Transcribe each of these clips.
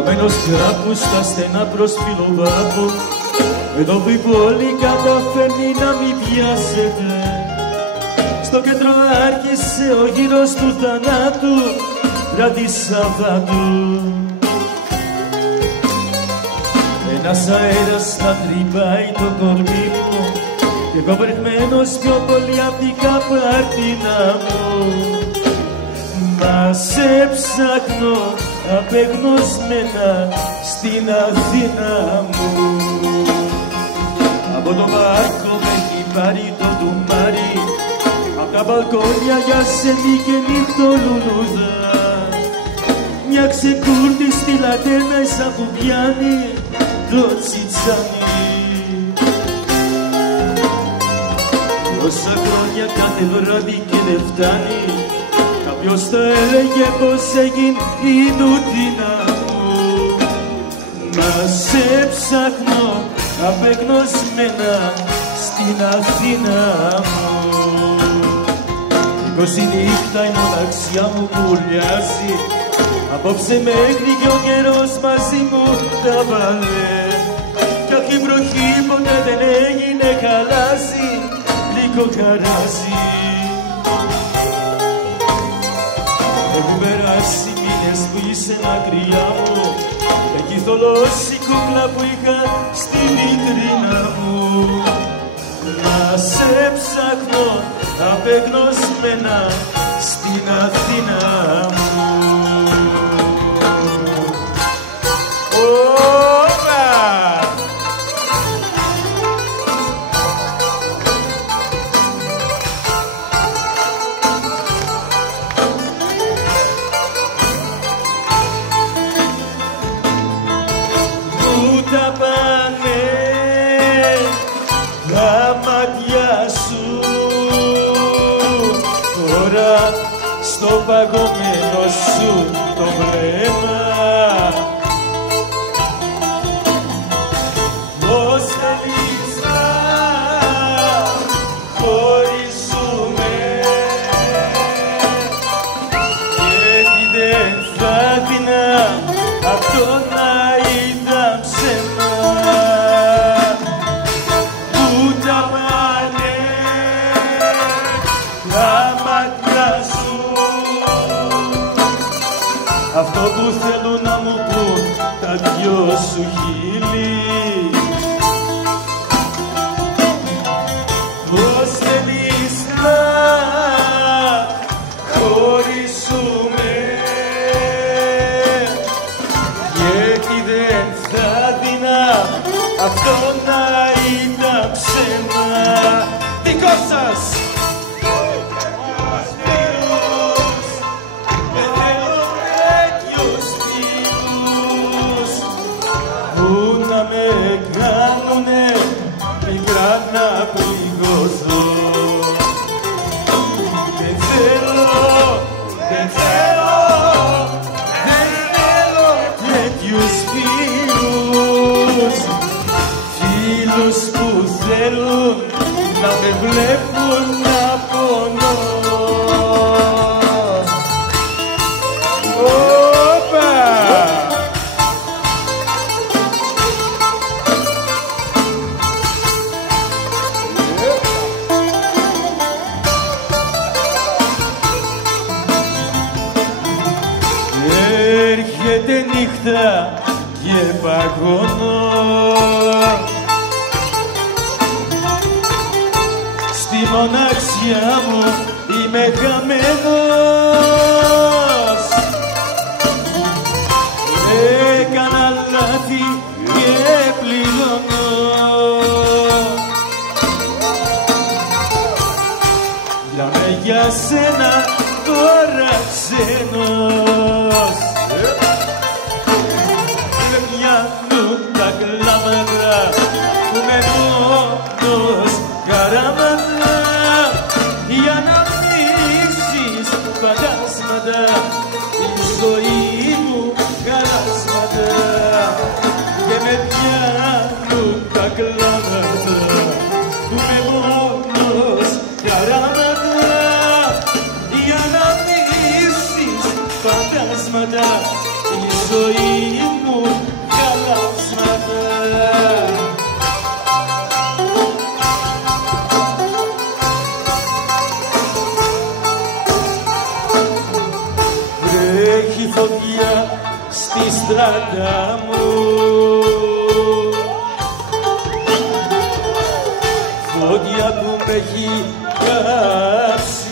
Καμένος κράκους στα στενά πρόσφυλο βάθο, εδώ που η πόλη καταφέρνει να μην πιάσετε. Στο κέντρο άρχισε ο γύρος του θανάτου, βράδυ Σαββάτου. Ένας αέρας θα τρυπάει το κορμί μου και εγώ βρεγμένος πιο πολύ απ' την καπαρτίνα μου. Μα σε ψάχνω απεγνωσμένα στην Αθήνα μου. Από το πάρκο με έχει πάρει το ντουμάρι, απ' τα μπαλκόνια για σεμί και νύχτο λουλούδα. Μια ξεκούρτιστη λατέρνα ίσα που πιάνει το τσιτσάνι. Τόσα χρόνια κάθε βράδυ και δεν φτάνει, κάποιος θα έλεγε πως έγινε η νουτίνα μου. Μα σε ψάχνω απεγνωσμένα στην Αθήνα μου. Πως η νύχτα η μοναξιά μου κουρλιάζει, απόψε μέχρι και ο καιρός μαζί μου τα βάλε. Κι αχ η βροχή ποτέ δεν έγινε χαλάζει, λίγο χαράζει. Έχουν περάσει μήνες που είσαι μακριά μου, έχει θολώσει η κούκλα που είχα στη βιτρίνα μου. Να σε ψάχνω απεγνωσμένα στην Αθήνα μου. Τα πάνε τα μάτια σου τώρα στο παγωμένο σου το βλέμμα. Πώς θέλεις να χωρίσουμε, γιατί δεν θα δεινά αυτό να ήταν ψέμα. Πού τα πάνε τα μάτια σου, αυτό που θέλω να μου πουν τα δυο σου χείλη. Πώς θέλεις να χωρίσουμε, γιατί δεν θα δεινά αυτό να ήταν ψέμα. Δικό σας! Δεν θέλω τέτοιους φίλους που να με κάνουνε μικρά να πληγωθώ. Δεν θέλω, δεν θέλω, δεν θέλω τέτοιους φίλους, φίλους που θέλουν να με βλέπουν να πονώ. Έρχεται νύχτα και παγώνω, στη μοναξιά μου είμαι χαμένος. Έκανα λάθη και πληρώνω, μιλάμε για σένα τώρα ξένος. Με πιάνουν τα κλάματα που με μόνος καράματα, για να μίξεις φαντάζεσαι στράτα μου, φωτιά που με έχει κάψει.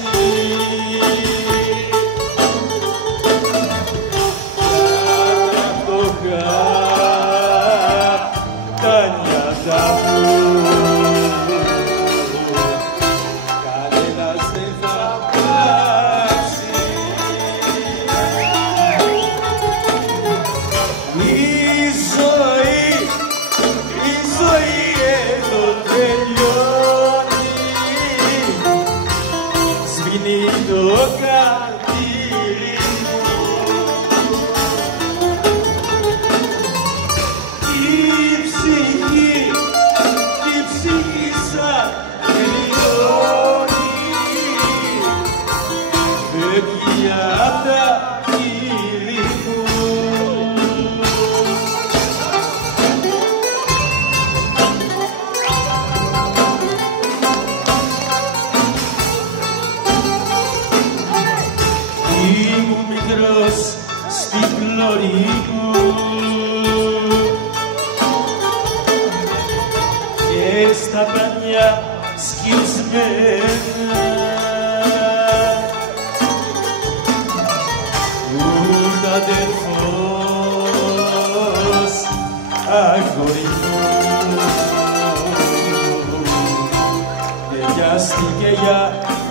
Στα πανιά σκισμένα ούτε αδερφός αγόρι μου τελειάστηκε για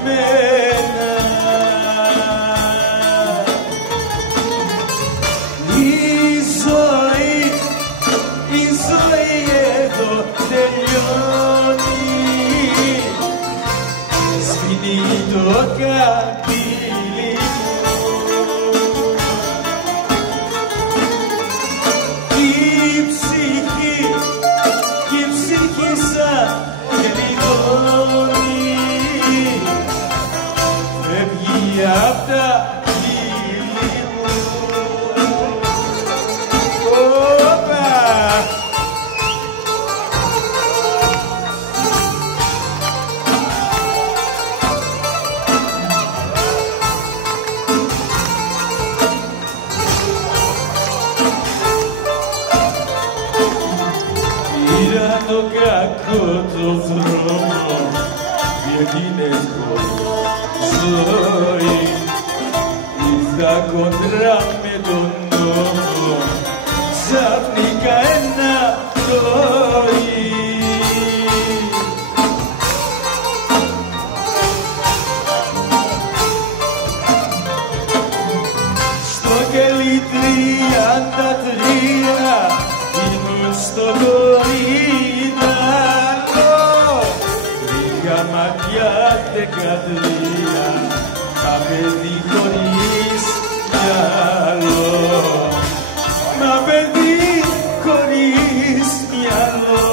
μένα. Η ζωή εδώ τελειώνει, σβήνει το κατήλι μου. Η ψυχή σαν τελειώνει, φεύγει απ' τα χείλη μου. Το κακό το δρόμο έγινε ζωή, ήρθα κοντρά με τον νόμο ξαφνικά ένα πρωί. Στο κελί 33 ήμουν στο μάτια 13, τα παιδί χωρίς μυαλό, μα παιδί χωρίς μυαλό.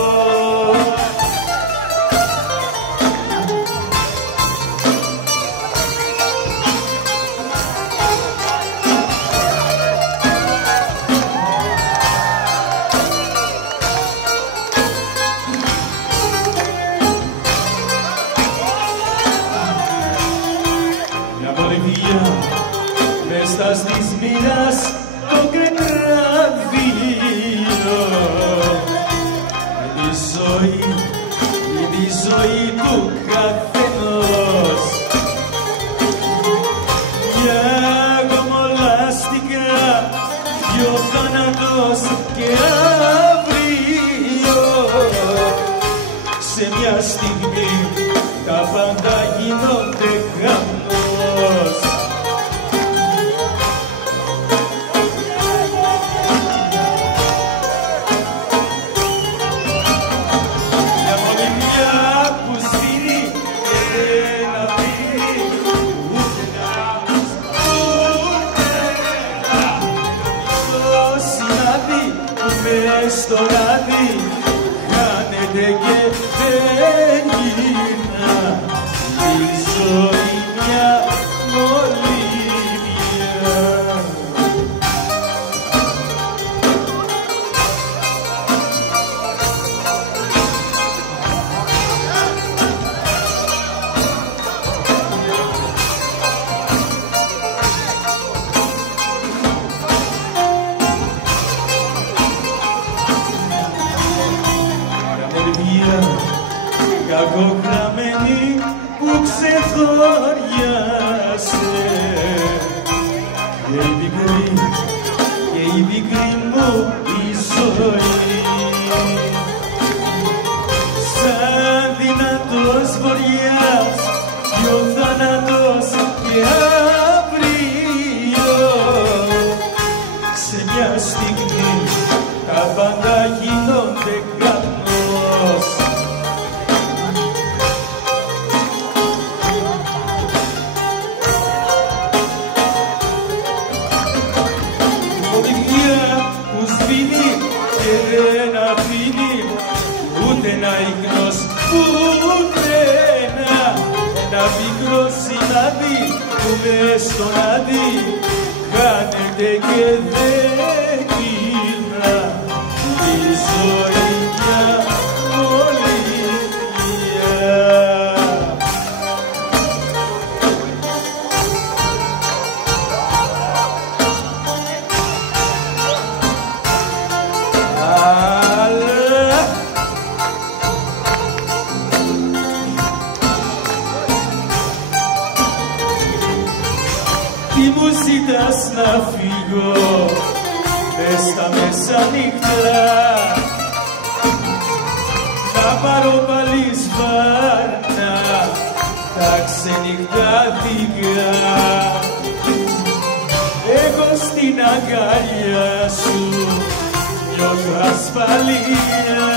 Μες στα στις μοίρας το κρεμραδίο είναι η ζωή του καθενός. Για γομολάστικα κι ο θάνατος και αύριο σε μια στιγμή τα πάντα γίνονται χαμός. Στο ράδι χάνεται και δεν γυρνά, η ζωή μια μολύβια. κακογραμμένη που ξεθόριασε και η μικρή μου η ζωή σαν δυνατός βοριάς κι ο θάνατος και αύριο σε μια στιγμή τα πάντα γίνονται χαμός. Οδηγία που σβήνει και δεν αφήνει ούτε ένα ίχνος, ούτε ένα μικρό σημάδι που μες στον άδει χάνεται και δεν γυρνά η ζωή μια πολιτεία. Τι μου ζητάς να φύγω μες στα μεσάνυχτα, να πάρω πάλι σβάρνα τα ξενυχτάτικα. Εγώ στην αγκαλιά σου νιώθω ασφαλεία,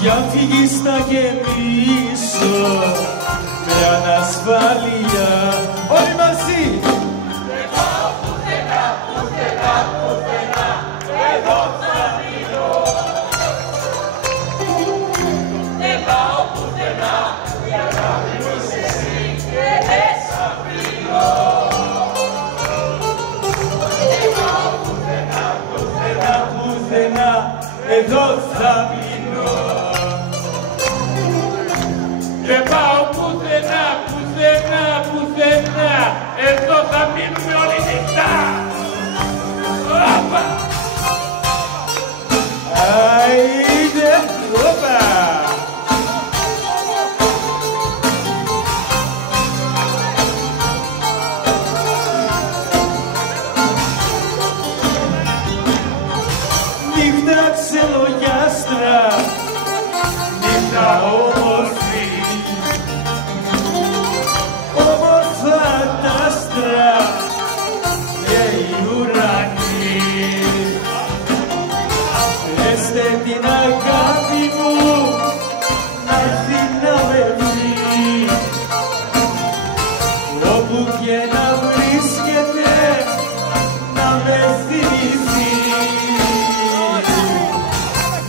για αν φύγεις θα γεμίσω με ανασφάλεια. Όλοι μαζί! Δεν πάω πουθενά, πουθενά, πουθενά, εδώ θα μείνω. Δεν πάω πουθενά, η αγάπη μου είσαι εσύ και δεν σ' αφήνω. Δεν πάω πουθενά, πουθενά, πουθενά, εδώ θα μείνω. δεν πάω πουθενά, πουθενά, πουθενά, εδώ θα μείνουμε όλη νύχτα. Όπα! Άιντε, όπα! Νύχτα ξελογιάστρα, νύχτα όμορφη, όμορφα τα άστρα και οι ουρανοί. Πέστε την αγάπη μου να έρθει να με βρει, όπου και να βρίσκεται να με θυμηθεί.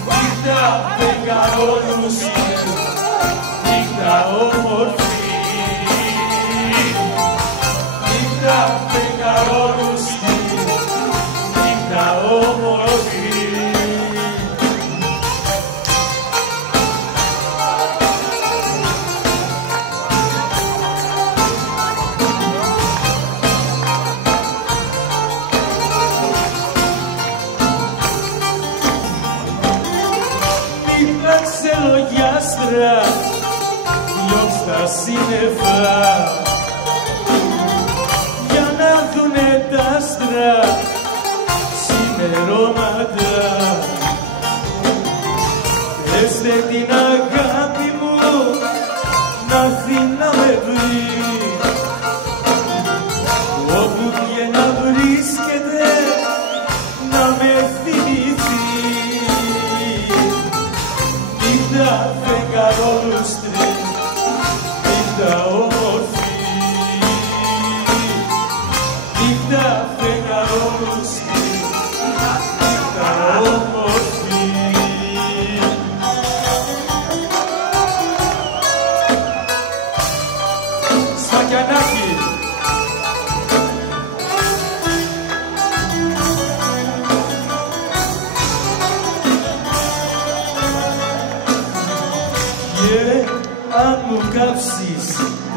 Νύχτα φεγγαρόλουστη, νύχτα όμορφη, νύχτα φεγγαρόλουστη, νύχτα όμορφη. Νύχτα ξελογιάστρα, διώξ' τα σύννεφα για να δουνε τα άστρα ξημερώματα. Πέστε την αγάπη μου να έρθει να με βρει, όπου και να βρίσκεται να με θυμηθεί. Νύχτα φεγγαρόλουστρη, νύχτα όμορφη, νύχτα φεγγαρόλουστρη, νύχτα όμορφη. Σφακιανάκι! Και αν μου κάψεις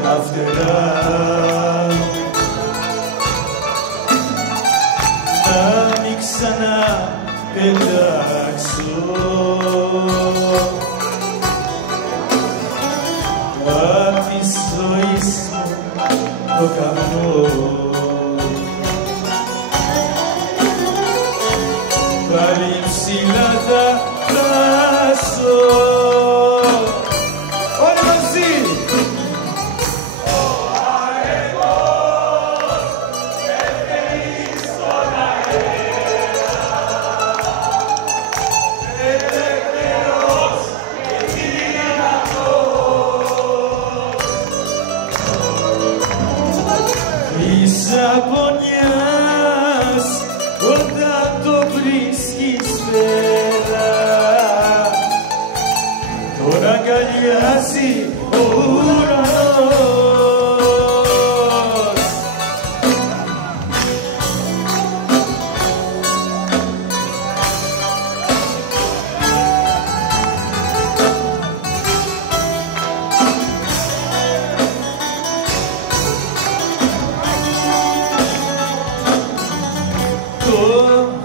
τα φτερά, να μην ξαναπετάξω. στο καπνό. Πάλι ψηλά θα φτάσω. Όλοι μαζί! Αγωνιάς όταν το βρίσκεις πέρα, τώρα αγκαλιάζει ο ουρανός.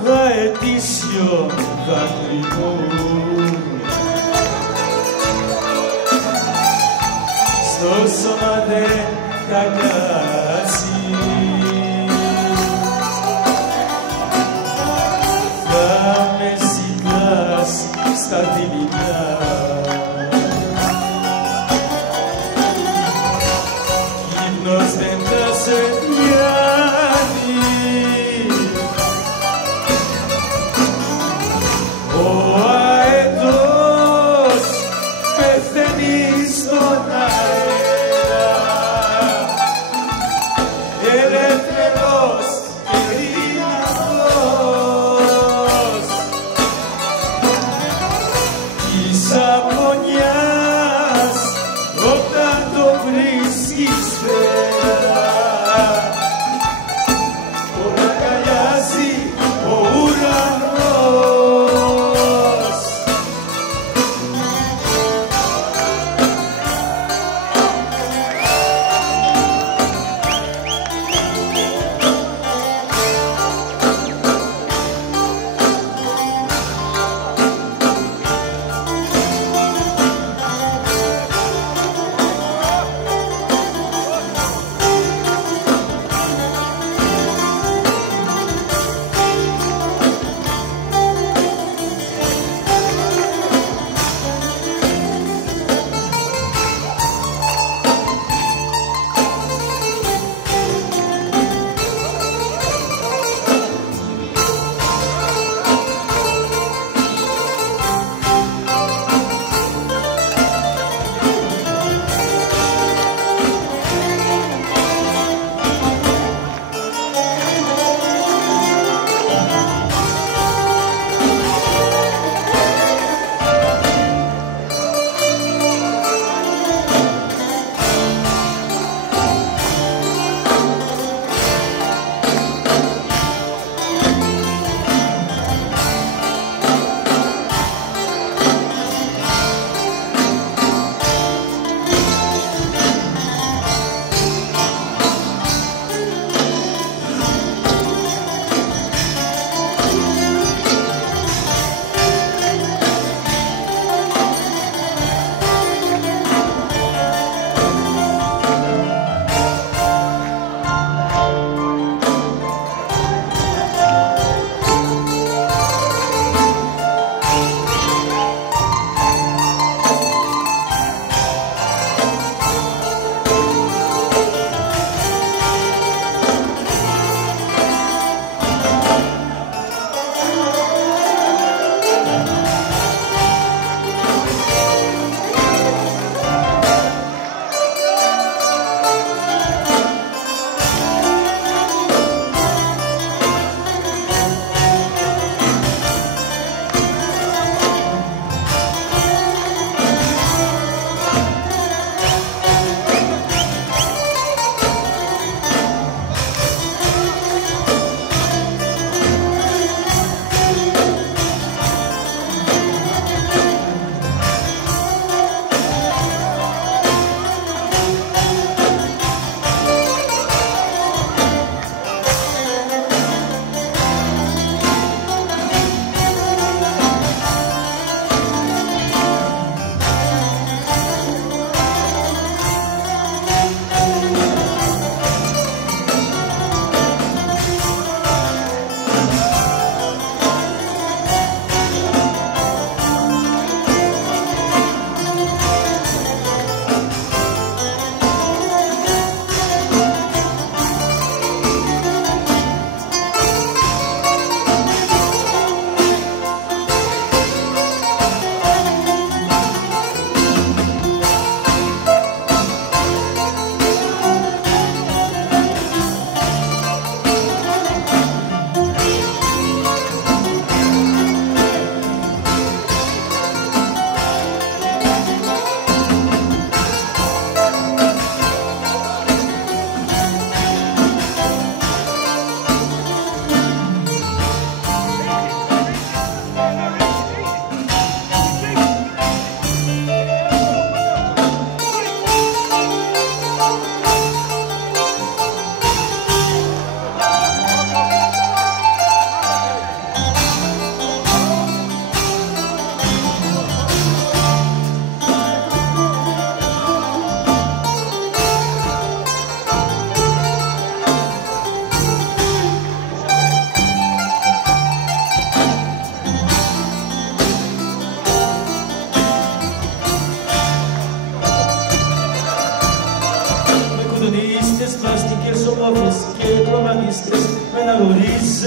Το αετήσιο δάκρυ μου στο σώμα δεν θα κάτσει, θα με ζητάς στα δειλινά. Ύπνος δεν θα σε πιάνει, ο αετός πεθαίνει στον αέρα,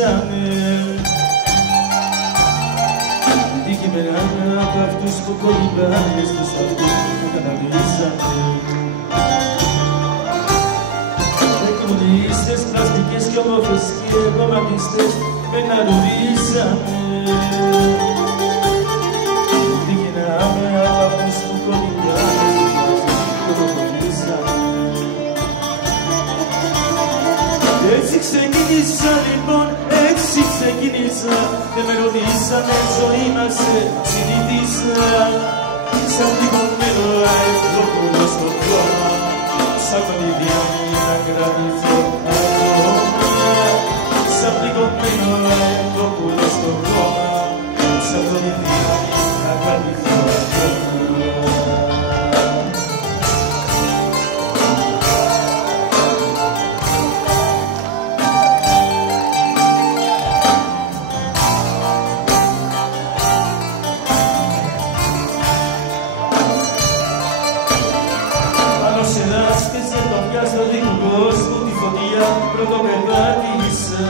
γνωρίσανε. Αντικειμενά από αυτούς που κολυμπάνε στους αυτούς που καταδύσανε. Εκμονίστες, πλαστικές κι όμορφες και κομματιστές με γνωρίσανε. Αντικειμενά από αυτούς που κολυμπάνε στους αυτούς που καταδύσανε. Έτσι ξεκίνησα λοιπόν, έτσι ξεκίνησα. Δεν με ρωτήσανε, ζωή μας συνήθισα. Σαν πληγωμένο αεροπούλο στο χώμα, σαν κονιδιά να κρατηθώ ακόμα. Σαν πληγωμένο αεροπούλο στο χώμα, σαν κονιδιά να κρατηθώ ακόμα. Στο δικό κόσμο τη φωτιά πρωτοπερπάτησα.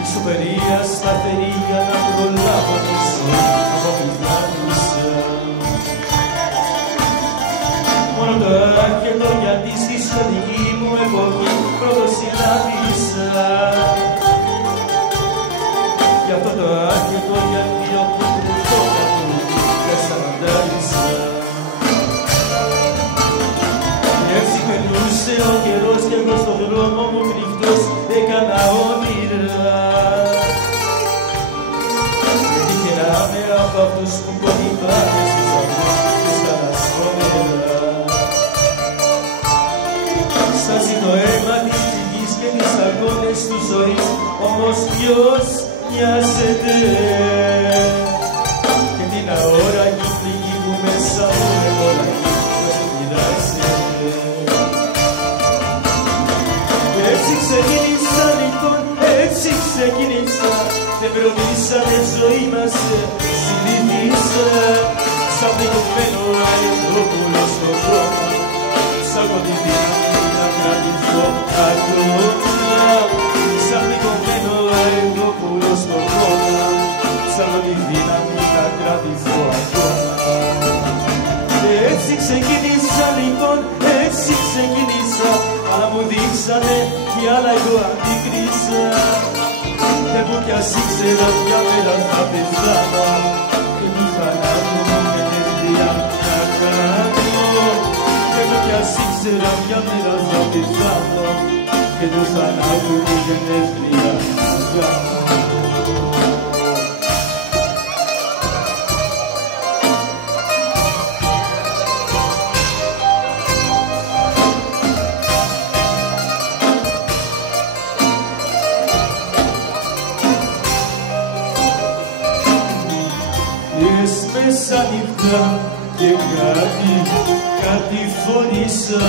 Η σοπερία σταθερή για να προλάβω πίσω από πληθάνησα. Μόνο το άρχετο γιατί στη σχολική μου εποχή πρωτοσυνάντησα. Γι' αυτό το άρχετο γιατί όπου του φώτα του δεν σταματάρισα. Έτσι περνούσε ο καιρός και εγώ στον δρόμο μου κρυφτός έκανα όνειρα. Και τυχεράμε από αυτούς που κολυμπάνε στους αυτούς και στα λασπόνερα. Στάζει το αίμα της ψυχής και τις αγώνες του ζωής, όμως ποιος νοιάζεται. Και την αόραγη πληγή που μέσα μου εμόλαγη πώς μου πειράζεται. Έτσι ξεκίνησα λοιπόν, έτσι ξεκίνησα. Δεν με ρωτήσανε, ζωή μας συνήθισα. Σαν πληγωμένο αεροπούλο στο χώμα, σαν κοντινή να κρατηθώ ακόμα. Σαν πληγωμένο αεροπούλο στο χώμα, σαν κοντινή να κρατηθώ ακόμα. Έτσι ξεκίνησα λοιπόν, έτσι ξεκίνησα. Αλλά μου δείξανε κι άλλα εγώ αντίκρισα. Δεν μου κι ας ήξερα ποια μέρα θα πεθάνω και του θανάτου μου γενέθλια να κάνω. Δεν μου κι ας ήξερα ποια μέρα θα πεθάνω και του θανάτου μου γενέθλια να κάνω. Μέσα νύχτα και κάτι φωνήσα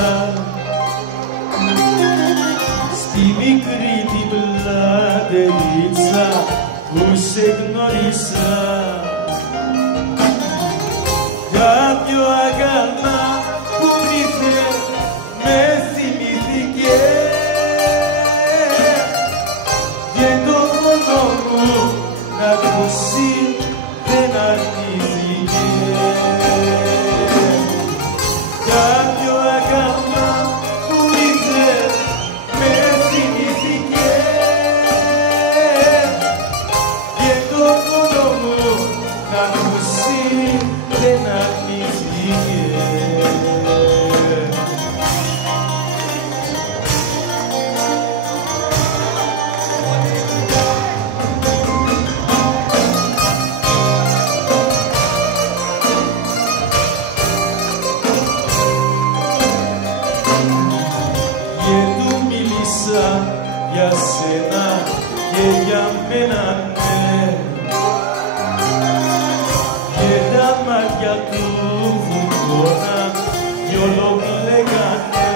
στη μικρή την πλατερίτσα που σε γνώρισα. Κάποιο αγάλμα που ήρθε με θυμήθηκε και το φωνό μου να ακούσει δεν αρνήθηκε. Κάποιο αγάλμα που ήρθε με θυμήθηκε και το φωνό μου να ακούσει δεν αρνήθηκε. Για σένα και για μένα ναι, και τα μάτια του βουκώνα κι όλο μπλέκανε.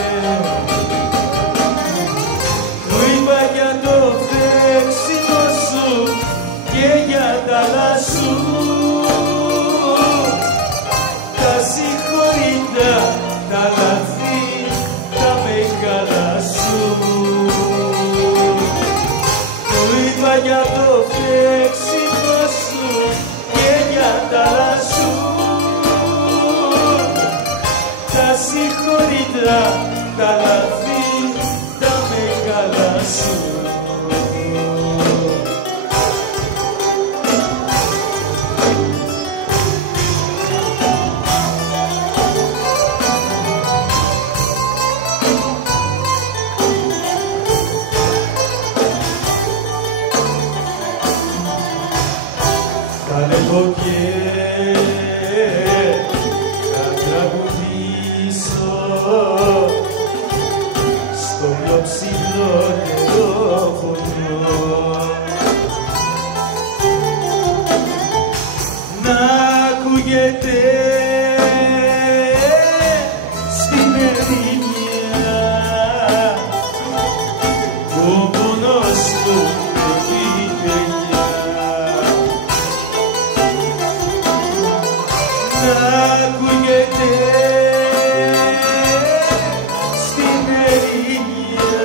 Του είπα για το φέξιμο σου και για τα λάσου, τα συγχωρητά, τα λαθή, τα μεγάλα σου. για το φλέξιμο σου και για τα λασού τα συγχωρητά, τα λαθή, τα μεγάλα σου. Θα λέγω και θα τραγουδήσω στο πιο ψηλό νερόφωνο να ακούγεται στην ερημιά ο πόνος του επίπεδια. Να ακούγεται στην ερημιά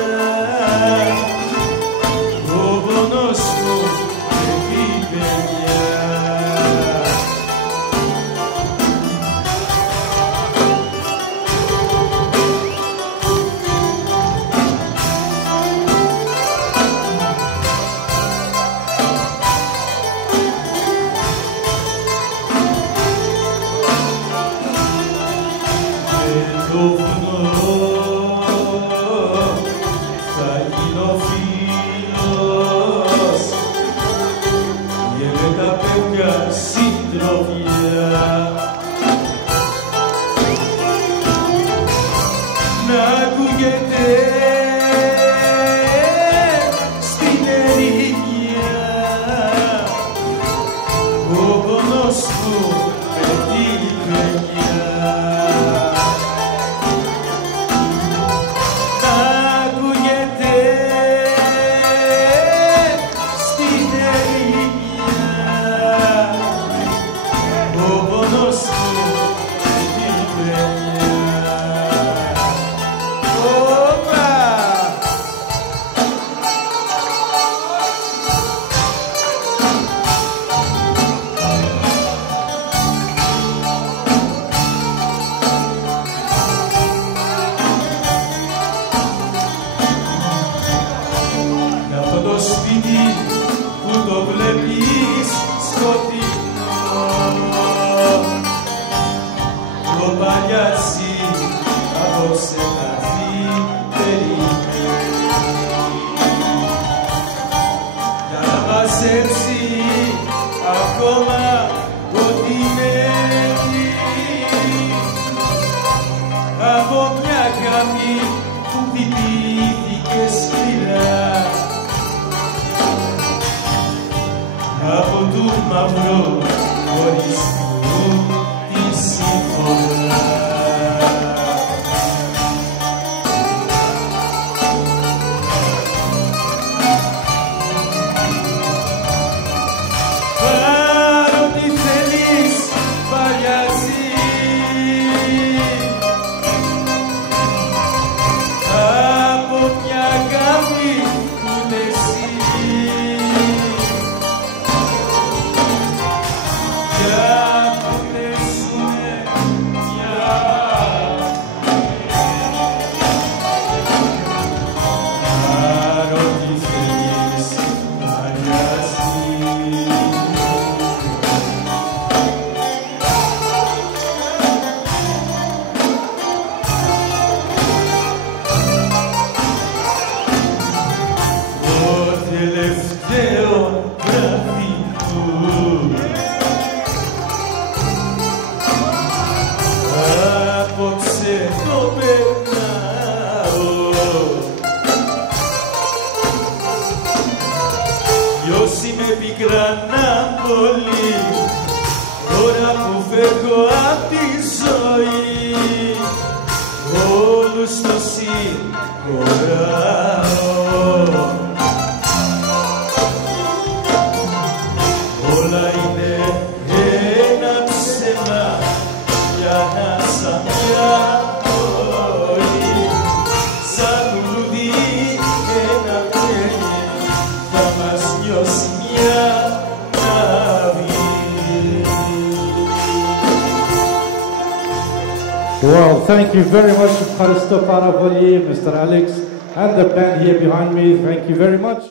ο πόνος μου επίπεδια. Το βουνό θα γίνω φίλος και με τα παιδιά συντροφιά να ακούγεται στην ερημιά ο πόνος μου με την παιδιά. Το σπίτι που το βλέπεις σκοτεινό το παλιάτσι απόψε θα έρθει περιμένει για να μαζέψει ακόμα ό,τι μένει από μια αγάπη που χτυπήθηκε σκληρά από του μαυρό χωριστού τη συμφωνά. Πάρ' ό,τι θέλεις παλιάτσι από μια αγάπη που είναι εσύ. Τελευταίο βράδυ του απόψε το περνάω κι όσοι με πικρανάν πολύ τώρα που φεύγω απ' τη ζωή όλους το συγχωράω. Όλα είναι ένα ψέμα για να σαν μια πόλη σαν λουλούδι ένα τέλει θα μας νιώσει. δώσει μια αυγή. Well, thank you very much, Mr. Alex, and the band here behind me. Thank you very much.